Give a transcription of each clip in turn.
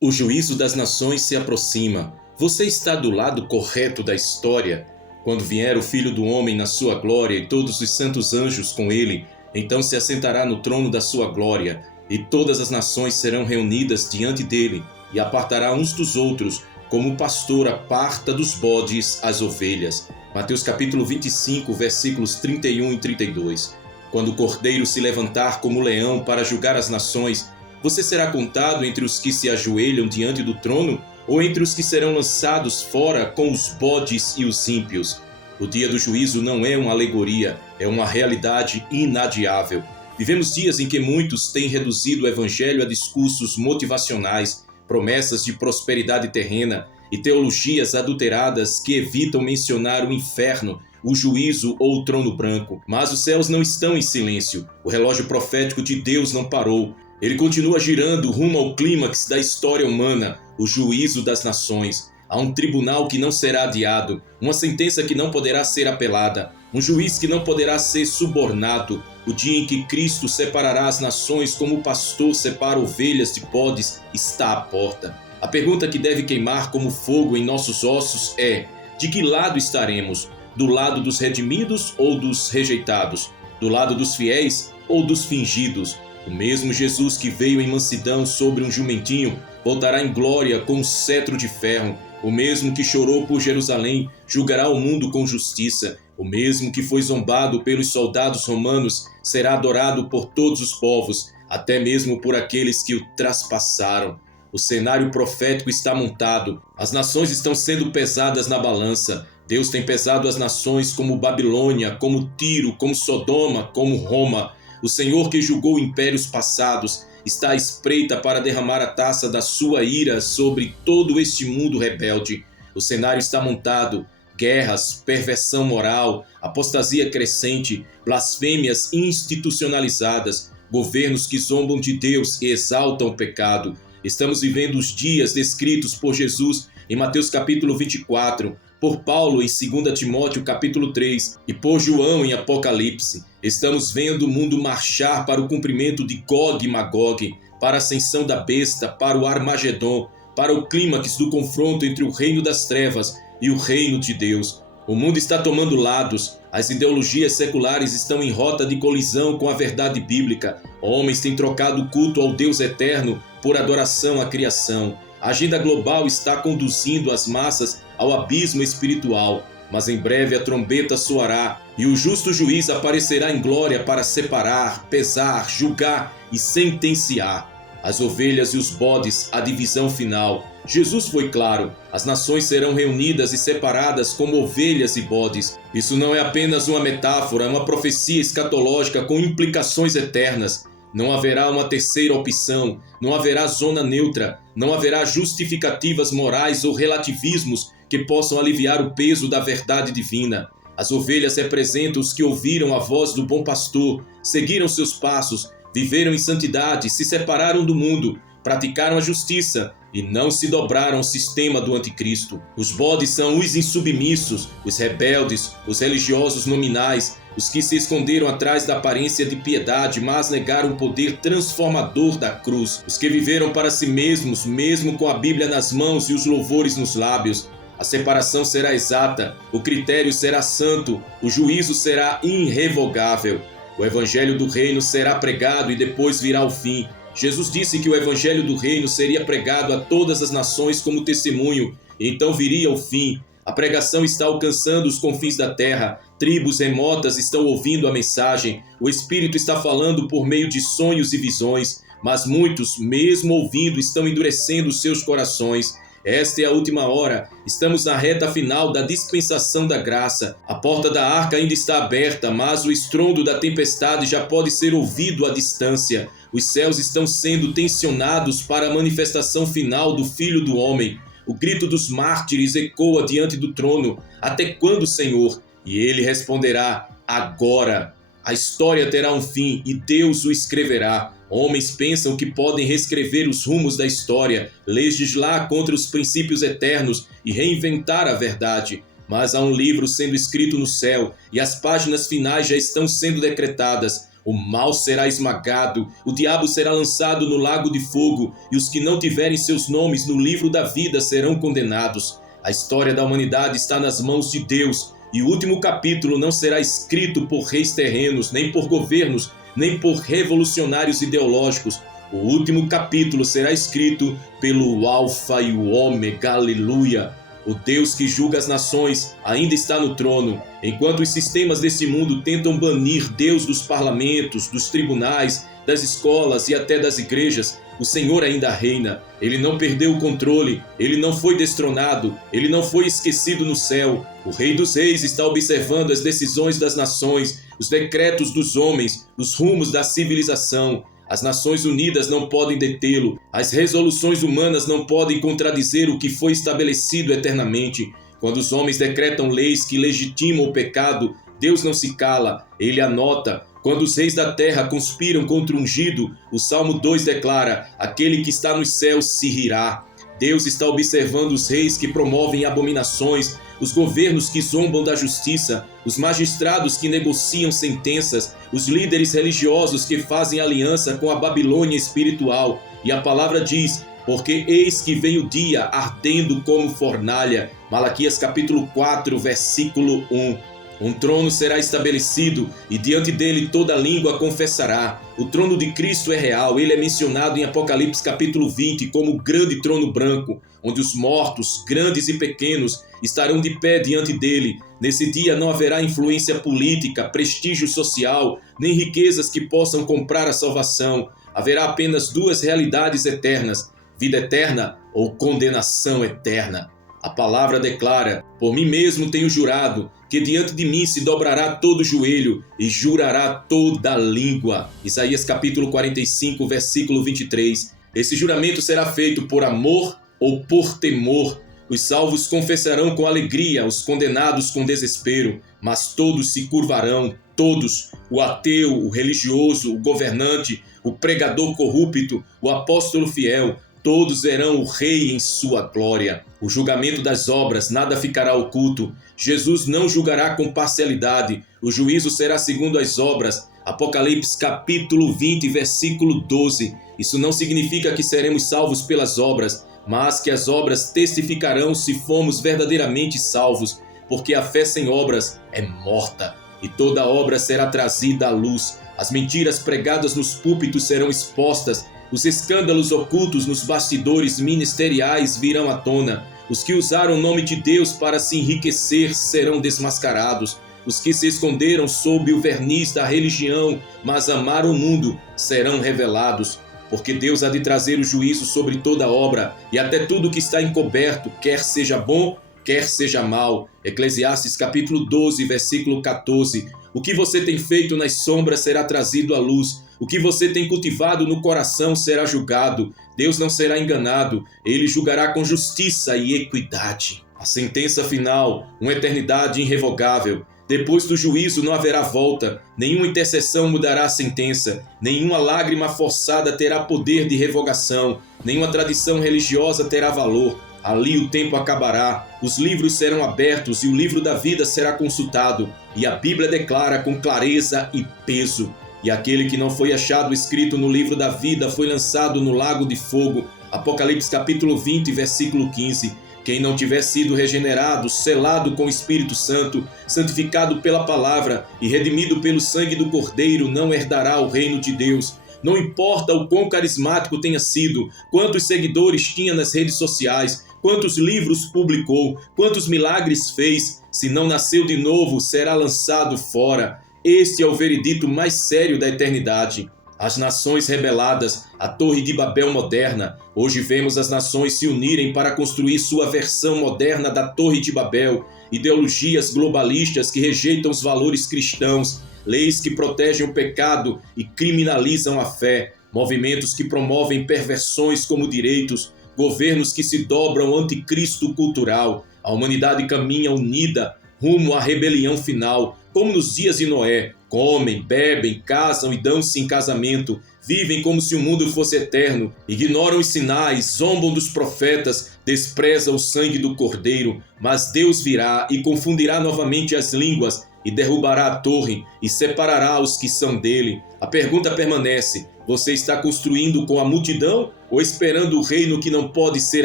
O juízo das nações se aproxima. Você está do lado correto da história? Quando vier o Filho do Homem na sua glória e todos os santos anjos com ele, então se assentará no trono da sua glória, e todas as nações serão reunidas diante dele, e apartará uns dos outros, como o pastor aparta dos bodes as ovelhas. Mateus capítulo 25, versículos 31 e 32. Quando o Cordeiro se levantar como leão para julgar as nações, você será contado entre os que se ajoelham diante do trono ou entre os que serão lançados fora com os bodes e os ímpios? O dia do juízo não é uma alegoria, é uma realidade inadiável. Vivemos dias em que muitos têm reduzido o evangelho a discursos motivacionais, promessas de prosperidade terrena e teologias adulteradas que evitam mencionar o inferno, o juízo ou o trono branco. Mas os céus não estão em silêncio. O relógio profético de Deus não parou. Ele continua girando rumo ao clímax da história humana, o juízo das nações. Há um tribunal que não será adiado, uma sentença que não poderá ser apelada, um juiz que não poderá ser subornado, o dia em que Cristo separará as nações como o pastor separa ovelhas de bodes está à porta. A pergunta que deve queimar como fogo em nossos ossos é: de que lado estaremos? Do lado dos redimidos ou dos rejeitados? Do lado dos fiéis ou dos fingidos? O mesmo Jesus que veio em mansidão sobre um jumentinho voltará em glória com um cetro de ferro. O mesmo que chorou por Jerusalém julgará o mundo com justiça. O mesmo que foi zombado pelos soldados romanos será adorado por todos os povos, até mesmo por aqueles que o traspassaram. O cenário profético está montado. As nações estão sendo pesadas na balança. Deus tem pesado as nações como Babilônia, como Tiro, como Sodoma, como Roma. O Senhor que julgou impérios passados está à espreita para derramar a taça da sua ira sobre todo este mundo rebelde. O cenário está montado. Guerras, perversão moral, apostasia crescente, blasfêmias institucionalizadas, governos que zombam de Deus e exaltam o pecado. Estamos vivendo os dias descritos por Jesus em Mateus capítulo 24, por Paulo em 2 Timóteo capítulo 3 e por João em Apocalipse. Estamos vendo o mundo marchar para o cumprimento de Gog e Magog, para a ascensão da besta, para o Armagedon, para o clímax do confronto entre o reino das trevas e o reino de Deus. O mundo está tomando lados, as ideologias seculares estão em rota de colisão com a verdade bíblica, homens têm trocado o culto ao Deus eterno por adoração à criação. A agenda global está conduzindo as massas ao abismo espiritual, mas em breve a trombeta soará e o justo juiz aparecerá em glória para separar, pesar, julgar e sentenciar. As ovelhas e os bodes, a divisão final. Jesus foi claro, as nações serão reunidas e separadas como ovelhas e bodes. Isso não é apenas uma metáfora, é uma profecia escatológica com implicações eternas. Não haverá uma terceira opção, não haverá zona neutra, não haverá justificativas morais ou relativismos que possam aliviar o peso da verdade divina. As ovelhas representam os que ouviram a voz do bom pastor, seguiram seus passos, viveram em santidade, se separaram do mundo, praticaram a justiça e não se dobraram ao sistema do anticristo. Os bodes são os insubmissos, os rebeldes, os religiosos nominais, os que se esconderam atrás da aparência de piedade, mas negaram o poder transformador da cruz. Os que viveram para si mesmos, mesmo com a Bíblia nas mãos e os louvores nos lábios. A separação será exata, o critério será santo, o juízo será irrevogável. O evangelho do reino será pregado e depois virá o fim. Jesus disse que o evangelho do reino seria pregado a todas as nações como testemunho, e então viria o fim. A pregação está alcançando os confins da terra, tribos remotas estão ouvindo a mensagem, o Espírito está falando por meio de sonhos e visões, mas muitos, mesmo ouvindo, estão endurecendo seus corações. Esta é a última hora, estamos na reta final da dispensação da graça. A porta da arca ainda está aberta, mas o estrondo da tempestade já pode ser ouvido à distância. Os céus estão sendo tensionados para a manifestação final do Filho do Homem. O grito dos mártires ecoa diante do trono. Até quando, Senhor? E ele responderá: agora. A história terá um fim e Deus o escreverá. Homens pensam que podem reescrever os rumos da história, legislar contra os princípios eternos e reinventar a verdade. Mas há um livro sendo escrito no céu e as páginas finais já estão sendo decretadas. O mal será esmagado, o diabo será lançado no lago de fogo, e os que não tiverem seus nomes no livro da vida serão condenados. A história da humanidade está nas mãos de Deus, e o último capítulo não será escrito por reis terrenos, nem por governos, nem por revolucionários ideológicos. O último capítulo será escrito pelo Alfa e o Ômega, aleluia. O Deus que julga as nações ainda está no trono. Enquanto os sistemas desse mundo tentam banir Deus dos parlamentos, dos tribunais, das escolas e até das igrejas, o Senhor ainda reina. Ele não perdeu o controle, ele não foi destronado, ele não foi esquecido no céu. O Rei dos Reis está observando as decisões das nações, os decretos dos homens, os rumos da civilização. As Nações Unidas não podem detê-lo. As resoluções humanas não podem contradizer o que foi estabelecido eternamente. Quando os homens decretam leis que legitimam o pecado, Deus não se cala, ele anota. Quando os reis da terra conspiram contra o ungido, o Salmo 2 declara: aquele que está nos céus se rirá. Deus está observando os reis que promovem abominações, os governos que zombam da justiça, os magistrados que negociam sentenças, os líderes religiosos que fazem aliança com a Babilônia espiritual. E a palavra diz: porque eis que vem o dia ardendo como fornalha. Malaquias capítulo 4, versículo 1. Um trono será estabelecido e diante dele toda língua confessará. O trono de Cristo é real, ele é mencionado em Apocalipse capítulo 20 como o grande trono branco, onde os mortos, grandes e pequenos, estarão de pé diante dele. Nesse dia não haverá influência política, prestígio social, nem riquezas que possam comprar a salvação. Haverá apenas duas realidades eternas: vida eterna ou condenação eterna. A palavra declara: por mim mesmo tenho jurado, que diante de mim se dobrará todo joelho e jurará toda língua. Isaías capítulo 45, versículo 23. Esse juramento será feito por amor ou por temor. Os salvos confessarão com alegria, os condenados com desespero, mas todos se curvarão, todos, o ateu, o religioso, o governante, o pregador corrupto, o apóstolo fiel, todos verão o Rei em sua glória. O julgamento das obras nada ficará oculto. Jesus não julgará com parcialidade. O juízo será segundo as obras. Apocalipse capítulo 20, versículo 12. Isso não significa que seremos salvos pelas obras, mas que as obras testificarão se fomos verdadeiramente salvos, porque a fé sem obras é morta, e toda obra será trazida à luz. As mentiras pregadas nos púlpitos serão expostas, os escândalos ocultos nos bastidores ministeriais virão à tona. Os que usaram o nome de Deus para se enriquecer serão desmascarados. Os que se esconderam sob o verniz da religião, mas amaram o mundo, serão revelados. Porque Deus há de trazer o juízo sobre toda obra, e até tudo que está encoberto, quer seja bom, quer seja mal. Eclesiastes capítulo 12, versículo 14. O que você tem feito nas sombras será trazido à luz. O que você tem cultivado no coração será julgado. Deus não será enganado. Ele julgará com justiça e equidade. A sentença final, uma eternidade irrevogável. Depois do juízo não haverá volta. Nenhuma intercessão mudará a sentença. Nenhuma lágrima forçada terá poder de revogação. Nenhuma tradição religiosa terá valor. Ali o tempo acabará, os livros serão abertos e o livro da vida será consultado. E a Bíblia declara com clareza e peso: e aquele que não foi achado escrito no livro da vida foi lançado no lago de fogo. Apocalipse capítulo 20, versículo 15. Quem não tiver sido regenerado, selado com o Espírito Santo, santificado pela palavra e redimido pelo sangue do Cordeiro, não herdará o reino de Deus. Não importa o quão carismático tenha sido, quantos seguidores tinha nas redes sociais, quantos livros publicou, quantos milagres fez, se não nasceu de novo, será lançado fora. Este é o veredito mais sério da eternidade. As nações rebeladas, a Torre de Babel moderna. Hoje vemos as nações se unirem para construir sua versão moderna da Torre de Babel. Ideologias globalistas que rejeitam os valores cristãos. Leis que protegem o pecado e criminalizam a fé. Movimentos que promovem perversões como direitos. Governos que se dobram ao anticristo cultural. A humanidade caminha unida rumo à rebelião final, como nos dias de Noé. Comem, bebem, casam e dão-se em casamento. Vivem como se o mundo fosse eterno. Ignoram os sinais, zombam dos profetas, desprezam o sangue do Cordeiro. Mas Deus virá e confundirá novamente as línguas. e derrubará a torre e separará os que são dele. A pergunta permanece: você está construindo com a multidão ou esperando o reino que não pode ser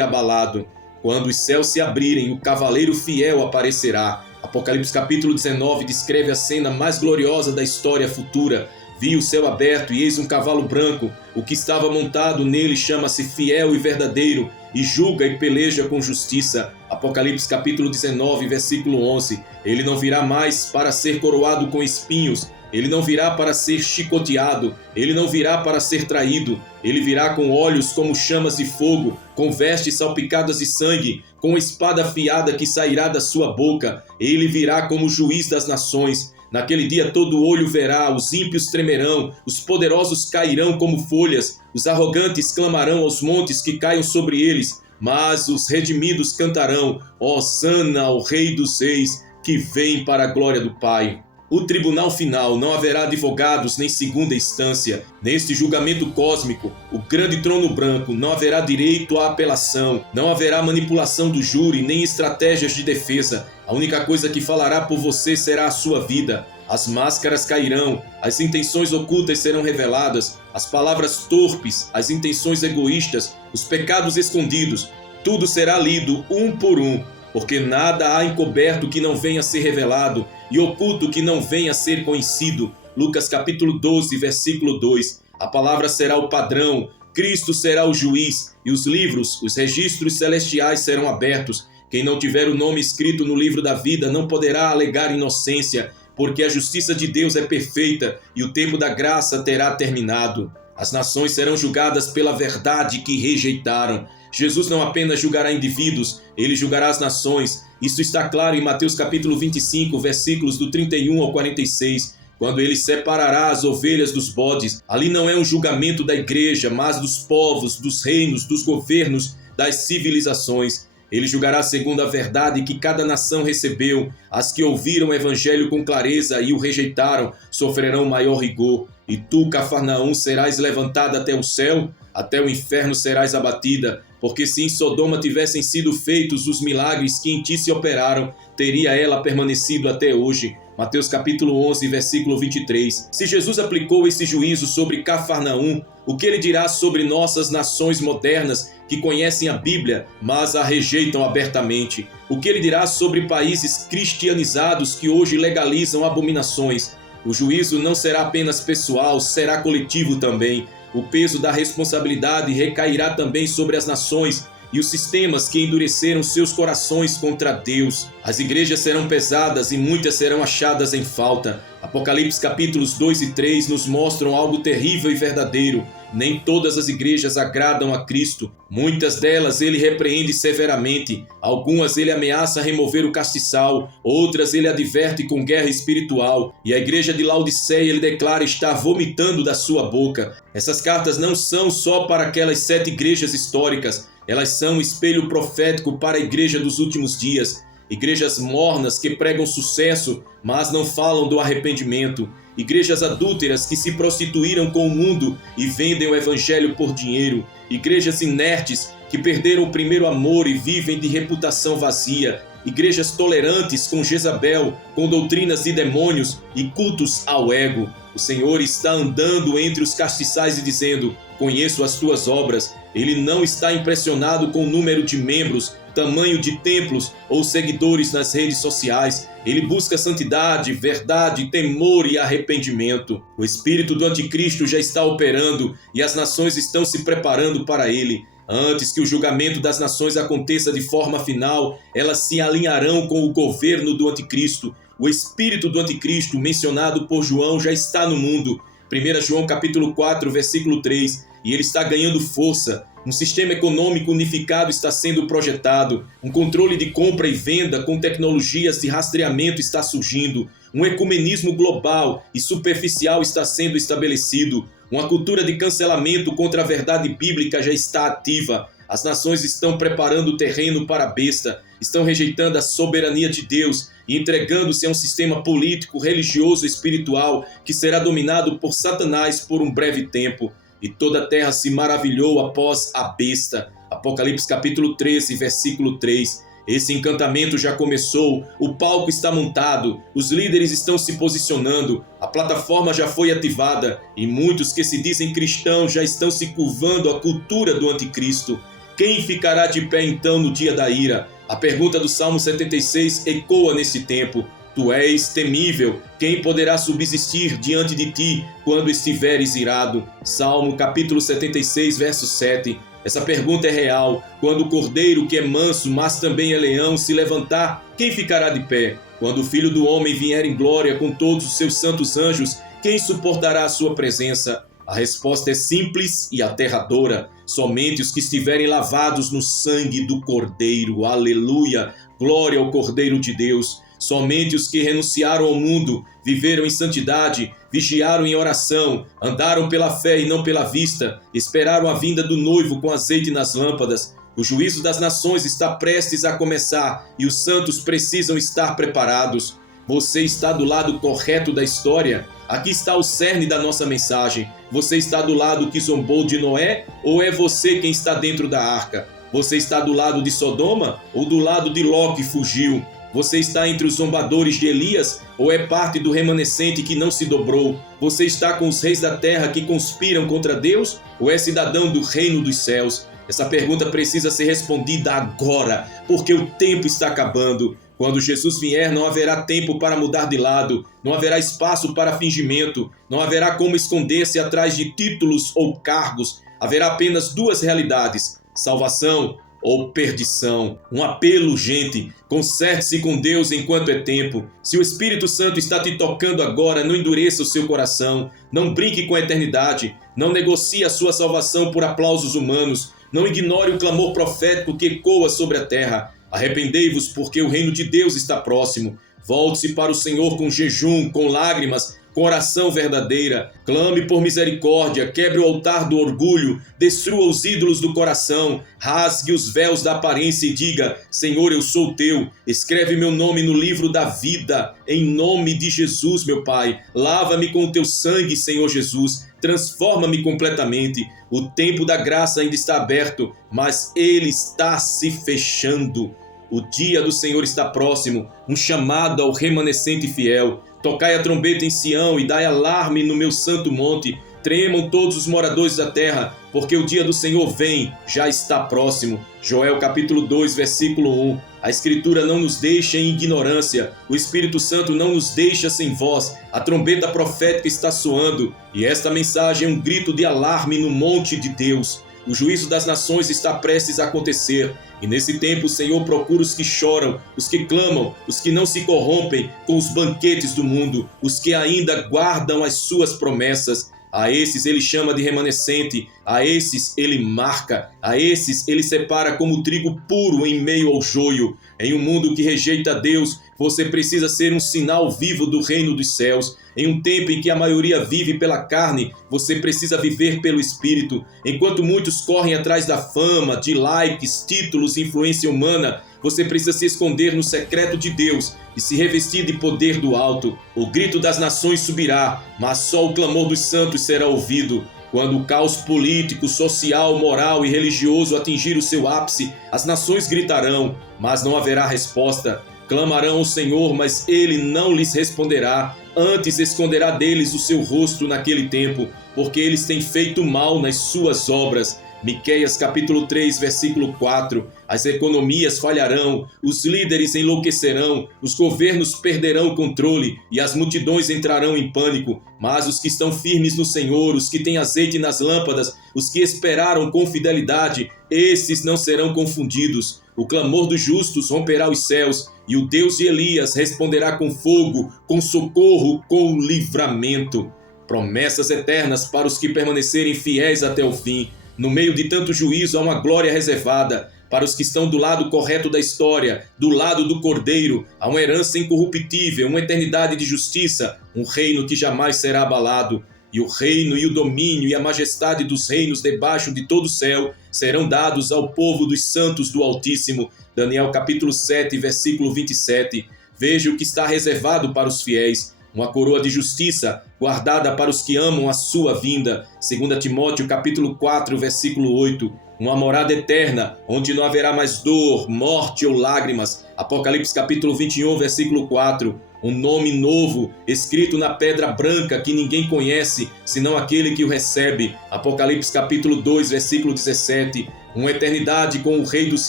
abalado? Quando os céus se abrirem, o cavaleiro fiel aparecerá. Apocalipse capítulo 19 descreve a cena mais gloriosa da história futura. Vi o céu aberto e eis um cavalo branco. O que estava montado nele chama-se Fiel e Verdadeiro e julga e peleja com justiça. Apocalipse capítulo 19, versículo 11. Ele não virá mais para ser coroado com espinhos. Ele não virá para ser chicoteado, ele não virá para ser traído, ele virá com olhos como chamas de fogo, com vestes salpicadas de sangue, com espada afiada que sairá da sua boca. Ele virá como juiz das nações. Naquele dia todo olho verá, os ímpios tremerão, os poderosos cairão como folhas, os arrogantes clamarão aos montes que caiam sobre eles, mas os redimidos cantarão: Hosana ao Rei dos Reis, que vem para a glória do Pai. O tribunal final, não haverá advogados nem segunda instância. Neste julgamento cósmico, o grande trono branco, não haverá direito à apelação, não haverá manipulação do júri, nem estratégias de defesa. A única coisa que falará por você será a sua vida. As máscaras cairão, as intenções ocultas serão reveladas, as palavras torpes, as intenções egoístas, os pecados escondidos. Tudo será lido um por um, porque nada há encoberto que não venha a ser revelado e oculto que não venha a ser conhecido. Lucas capítulo 12, versículo 2. A palavra será o padrão, Cristo será o juiz, e os livros, os registros celestiais serão abertos. Quem não tiver o nome escrito no livro da vida não poderá alegar inocência, porque a justiça de Deus é perfeita e o tempo da graça terá terminado. As nações serão julgadas pela verdade que rejeitaram. Jesus não apenas julgará indivíduos, ele julgará as nações. Isso está claro em Mateus capítulo 25, versículos do 31 ao 46, quando ele separará as ovelhas dos bodes. Ali não é um julgamento da igreja, mas dos povos, dos reinos, dos governos, das civilizações. Ele julgará segundo a verdade que cada nação recebeu. As que ouviram o evangelho com clareza e o rejeitaram sofrerão maior rigor. E tu, Cafarnaum, serás levantada até o céu, até o inferno serás abatida. Porque se em Sodoma tivessem sido feitos os milagres que em ti se operaram, teria ela permanecido até hoje. Mateus capítulo 11, versículo 23. Se Jesus aplicou esse juízo sobre Cafarnaum, o que ele dirá sobre nossas nações modernas que conhecem a Bíblia, mas a rejeitam abertamente? O que ele dirá sobre países cristianizados que hoje legalizam abominações? O juízo não será apenas pessoal, será coletivo também. O peso da responsabilidade recairá também sobre as nações e os sistemas que endureceram seus corações contra Deus. As igrejas serão pesadas e muitas serão achadas em falta. Apocalipse capítulos 2 e 3 nos mostram algo terrível e verdadeiro. Nem todas as igrejas agradam a Cristo. Muitas delas ele repreende severamente. Algumas ele ameaça remover o castiçal. Outras ele adverte com guerra espiritual. E a igreja de Laodiceia ele declara estar vomitando da sua boca. Essas cartas não são só para aquelas 7 igrejas históricas. Elas são um espelho profético para a igreja dos últimos dias. Igrejas mornas que pregam sucesso, mas não falam do arrependimento. Igrejas adúlteras que se prostituíram com o mundo e vendem o evangelho por dinheiro. Igrejas inertes que perderam o primeiro amor e vivem de reputação vazia. Igrejas tolerantes com Jezabel, com doutrinas de demônios e cultos ao ego. O Senhor está andando entre os castiçais e dizendo: conheço as tuas obras. Ele não está impressionado com o número de membros, tamanho de templos ou seguidores nas redes sociais. Ele busca santidade, verdade, temor e arrependimento. O espírito do anticristo já está operando e as nações estão se preparando para ele. Antes que o julgamento das nações aconteça de forma final, elas se alinharão com o governo do anticristo. O espírito do anticristo, mencionado por João, já está no mundo. 1 João capítulo 4, versículo 3. E ele está ganhando força. Um sistema econômico unificado está sendo projetado. Um controle de compra e venda com tecnologias de rastreamento está surgindo. Um ecumenismo global e superficial está sendo estabelecido. Uma cultura de cancelamento contra a verdade bíblica já está ativa. As nações estão preparando o terreno para a besta. Estão rejeitando a soberania de Deus e entregando-se a um sistema político, religioso e espiritual que será dominado por Satanás por um breve tempo. E toda a terra se maravilhou após a besta. Apocalipse capítulo 13, versículo 3. Esse encantamento já começou, o palco está montado, os líderes estão se posicionando, a plataforma já foi ativada e muitos que se dizem cristãos já estão se curvando à cultura do anticristo. Quem ficará de pé então no dia da ira? A pergunta do Salmo 76 ecoa nesse tempo. Tu és temível, quem poderá subsistir diante de ti quando estiveres irado? Salmo capítulo 76, verso 7. Essa pergunta é real. Quando o cordeiro, que é manso, mas também é leão, se levantar, quem ficará de pé? Quando o Filho do Homem vier em glória com todos os seus santos anjos, quem suportará a sua presença? A resposta é simples e aterradora. Somente os que estiverem lavados no sangue do Cordeiro. Aleluia! Glória ao Cordeiro de Deus. Somente os que renunciaram ao mundo, viveram em santidade, vigiaram em oração, andaram pela fé e não pela vista, esperaram a vinda do noivo com azeite nas lâmpadas. O juízo das nações está prestes a começar e os santos precisam estar preparados. Você está do lado correto da história? Aqui está o cerne da nossa mensagem. Você está do lado que zombou de Noé ou é você quem está dentro da arca? Você está do lado de Sodoma ou do lado de Ló que fugiu? Você está entre os zombadores de Elias ou é parte do remanescente que não se dobrou? Você está com os reis da terra que conspiram contra Deus ou é cidadão do reino dos céus? Essa pergunta precisa ser respondida agora, porque o tempo está acabando. Quando Jesus vier, não haverá tempo para mudar de lado, não haverá espaço para fingimento, não haverá como esconder-se atrás de títulos ou cargos. Haverá apenas duas realidades: salvação ou perdição. Um apelo, gente, conserte-se com Deus enquanto é tempo. Se o Espírito Santo está te tocando agora, não endureça o seu coração, não brinque com a eternidade, não negocie a sua salvação por aplausos humanos, não ignore o clamor profético que ecoa sobre a terra. Arrependei-vos, porque o reino de Deus está próximo. Volte-se para o Senhor com jejum, com lágrimas, com oração verdadeira. Clame por misericórdia, quebre o altar do orgulho, destrua os ídolos do coração, rasgue os véus da aparência e diga: Senhor, eu sou teu. Escreve meu nome no livro da vida, em nome de Jesus, meu Pai. Lava-me com o teu sangue, Senhor Jesus. Transforma-me completamente. O tempo da graça ainda está aberto, mas ele está se fechando. O dia do Senhor está próximo, um chamado ao remanescente fiel. Tocai a trombeta em Sião e dai alarme no meu santo monte. Tremam todos os moradores da terra, porque o dia do Senhor vem, já está próximo. Joel capítulo 2, versículo 1. A Escritura não nos deixa em ignorância. O Espírito Santo não nos deixa sem voz. A trombeta profética está soando. E esta mensagem é um grito de alarme no monte de Deus. O juízo das nações está prestes a acontecer. E nesse tempo o Senhor procura os que choram, os que clamam, os que não se corrompem com os banquetes do mundo, os que ainda guardam as suas promessas. A esses ele chama de remanescente, a esses ele marca, a esses ele separa como trigo puro em meio ao joio. Em um mundo que rejeita Deus, você precisa ser um sinal vivo do reino dos céus. Em um tempo em que a maioria vive pela carne, você precisa viver pelo Espírito. Enquanto muitos correm atrás da fama, de likes, títulos, influência humana, você precisa se esconder no secreto de Deus e se revestir de poder do alto. O grito das nações subirá, mas só o clamor dos santos será ouvido. Quando o caos político, social, moral e religioso atingir o seu ápice, as nações gritarão, mas não haverá resposta. Clamarão ao Senhor, mas ele não lhes responderá. Antes esconderá deles o seu rosto naquele tempo, porque eles têm feito mal nas suas obras. Miqueias capítulo 3, versículo 4. As economias falharão, os líderes enlouquecerão, os governos perderão o controle e as multidões entrarão em pânico. Mas os que estão firmes no Senhor, os que têm azeite nas lâmpadas, os que esperaram com fidelidade, esses não serão confundidos. O clamor dos justos romperá os céus, e o Deus de Elias responderá com fogo, com socorro, com livramento. Promessas eternas para os que permanecerem fiéis até o fim. No meio de tanto juízo há uma glória reservada. Para os que estão do lado correto da história, do lado do Cordeiro, há uma herança incorruptível, uma eternidade de justiça, um reino que jamais será abalado. E o reino e o domínio e a majestade dos reinos debaixo de todo o céu serão dados ao povo dos santos do Altíssimo. Daniel capítulo 7, versículo 27. Veja o que está reservado para os fiéis. uma coroa de justiça guardada para os que amam a sua vinda. 2 Timóteo capítulo 4, versículo 8. Uma morada eterna, onde não haverá mais dor, morte ou lágrimas. Apocalipse capítulo 21, versículo 4. Um nome novo, escrito na pedra branca, que ninguém conhece, senão aquele que o recebe. Apocalipse capítulo 2, versículo 17. Uma eternidade com o Rei dos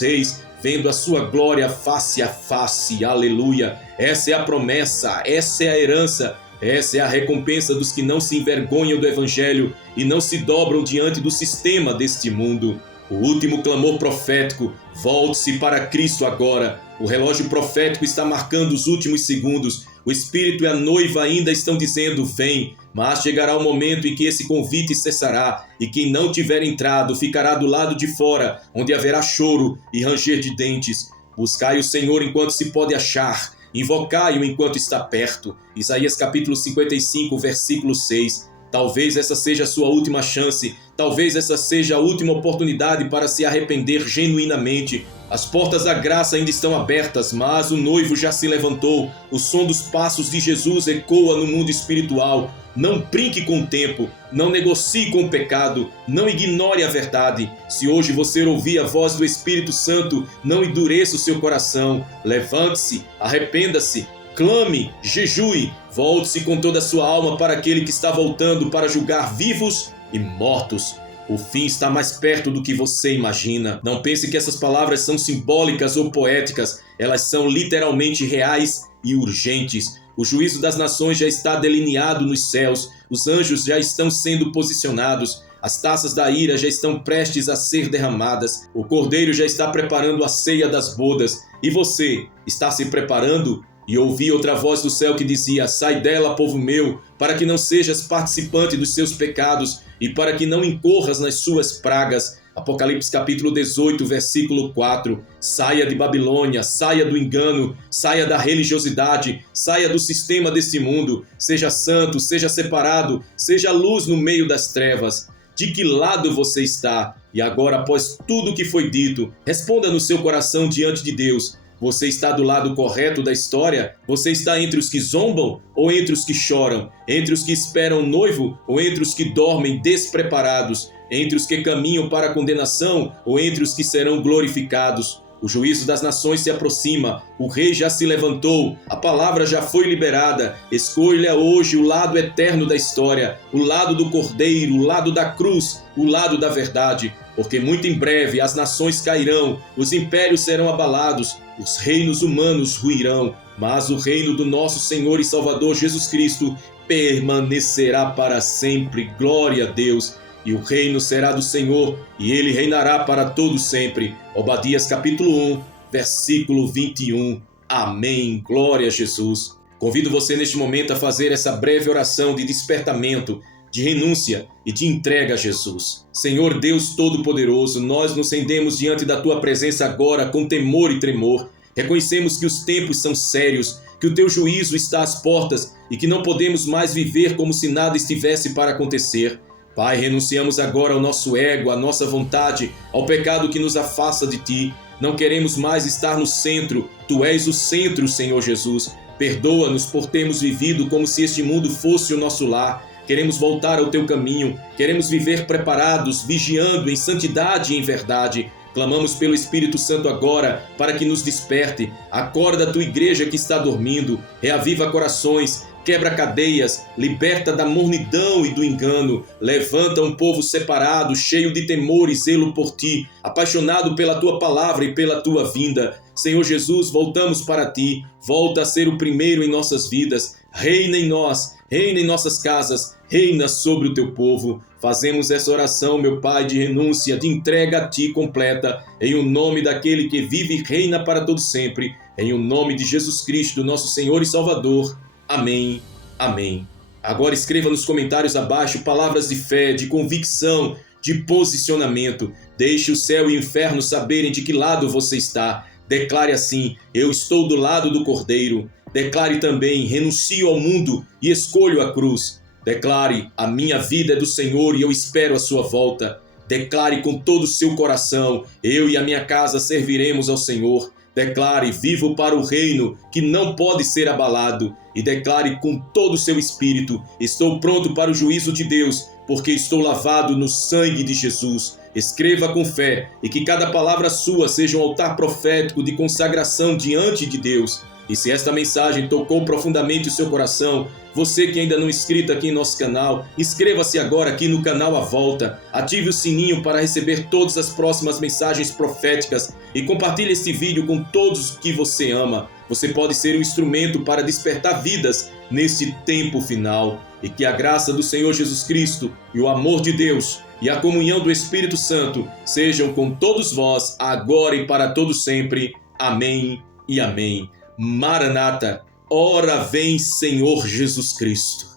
Reis, vendo a sua glória face a face. Aleluia! Essa é a promessa, essa é a herança, essa é a recompensa dos que não se envergonham do Evangelho e não se dobram diante do sistema deste mundo. O último clamor profético: volte-se para Cristo agora. O relógio profético está marcando os últimos segundos. O Espírito e a noiva ainda estão dizendo: vem. Mas chegará o momento em que esse convite cessará, e quem não tiver entrado ficará do lado de fora, onde haverá choro e ranger de dentes. Buscai o Senhor enquanto se pode achar, invocai-o enquanto está perto. Isaías capítulo 55, versículo 6. Talvez essa seja a sua última chance, talvez essa seja a última oportunidade para se arrepender genuinamente. As portas da graça ainda estão abertas, mas o noivo já se levantou. O som dos passos de Jesus ecoa no mundo espiritual. Não brinque com o tempo, não negocie com o pecado, não ignore a verdade. Se hoje você ouvir a voz do Espírito Santo, não endureça o seu coração. Levante-se, arrependa-se, clame, jejue, volte-se com toda a sua alma para aquele que está voltando para julgar vivos e mortos. O fim está mais perto do que você imagina. Não pense que essas palavras são simbólicas ou poéticas. Elas são literalmente reais e urgentes. O juízo das nações já está delineado nos céus. Os anjos já estão sendo posicionados. As taças da ira já estão prestes a ser derramadas. O Cordeiro já está preparando a ceia das bodas. E você está se preparando? E ouvi outra voz do céu que dizia: sai dela, povo meu, para que não sejas participante dos seus pecados e para que não incorras nas suas pragas. Apocalipse capítulo 18, versículo 4. Saia de Babilônia, saia do engano, saia da religiosidade, saia do sistema deste mundo. Seja santo, seja separado, seja luz no meio das trevas. De que lado você está? E agora, após tudo o que foi dito, responda no seu coração diante de Deus. Você está do lado correto da história? Você está entre os que zombam ou entre os que choram? Entre os que esperam o noivo ou entre os que dormem despreparados? Entre os que caminham para a condenação ou entre os que serão glorificados? O juízo das nações se aproxima, o rei já se levantou, a palavra já foi liberada. Escolha hoje o lado eterno da história, o lado do Cordeiro, o lado da cruz, o lado da verdade. Porque muito em breve as nações cairão, os impérios serão abalados, os reinos humanos ruirão, mas o reino do nosso Senhor e Salvador Jesus Cristo permanecerá para sempre. Glória a Deus! E o reino será do Senhor, e ele reinará para todo sempre. Obadias capítulo 1, versículo 21. Amém. Glória a Jesus. Convido você neste momento a fazer essa breve oração de despertamento, de renúncia e de entrega a Jesus. Senhor Deus Todo-Poderoso, nós nos rendemos diante da Tua presença agora com temor e tremor. Reconhecemos que os tempos são sérios, que o Teu juízo está às portas e que não podemos mais viver como se nada estivesse para acontecer. Pai, renunciamos agora ao nosso ego, à nossa vontade, ao pecado que nos afasta de Ti. Não queremos mais estar no centro. Tu és o centro, Senhor Jesus. Perdoa-nos por termos vivido como se este mundo fosse o nosso lar. Queremos voltar ao Teu caminho. Queremos viver preparados, vigiando em santidade e em verdade. Clamamos pelo Espírito Santo agora para que nos desperte. Acorda a Tua igreja que está dormindo. Reaviva corações. Quebra cadeias, liberta da mornidão e do engano, levanta um povo separado, cheio de temor e zelo por Ti, apaixonado pela Tua palavra e pela Tua vinda. Senhor Jesus, voltamos para Ti, volta a ser o primeiro em nossas vidas, reina em nós, reina em nossas casas, reina sobre o Teu povo. Fazemos essa oração, meu Pai, de renúncia, de entrega a Ti completa, em o nome daquele que vive e reina para todo sempre, em o nome de Jesus Cristo, nosso Senhor e Salvador. Amém, amém. Agora escreva nos comentários abaixo palavras de fé, de convicção, de posicionamento. Deixe o céu e o inferno saberem de que lado você está. Declare assim: eu estou do lado do Cordeiro. Declare também: renuncio ao mundo e escolho a cruz. Declare: a minha vida é do Senhor e eu espero a sua volta. Declare com todo o seu coração: eu e a minha casa serviremos ao Senhor. Declare: vivo para o reino que não pode ser abalado. E declare com todo o seu espírito: estou pronto para o juízo de Deus, porque estou lavado no sangue de Jesus. Escreva com fé e que cada palavra sua seja um altar profético de consagração diante de Deus. E se esta mensagem tocou profundamente o seu coração, você que ainda não é inscrito aqui em nosso canal, inscreva-se agora aqui no canal À Volta, ative o sininho para receber todas as próximas mensagens proféticas e compartilhe este vídeo com todos que você ama. Você pode ser um instrumento para despertar vidas neste tempo final. E que a graça do Senhor Jesus Cristo e o amor de Deus e a comunhão do Espírito Santo sejam com todos vós, agora e para todo sempre. Amém e amém. Maranata, ora vem Senhor Jesus Cristo.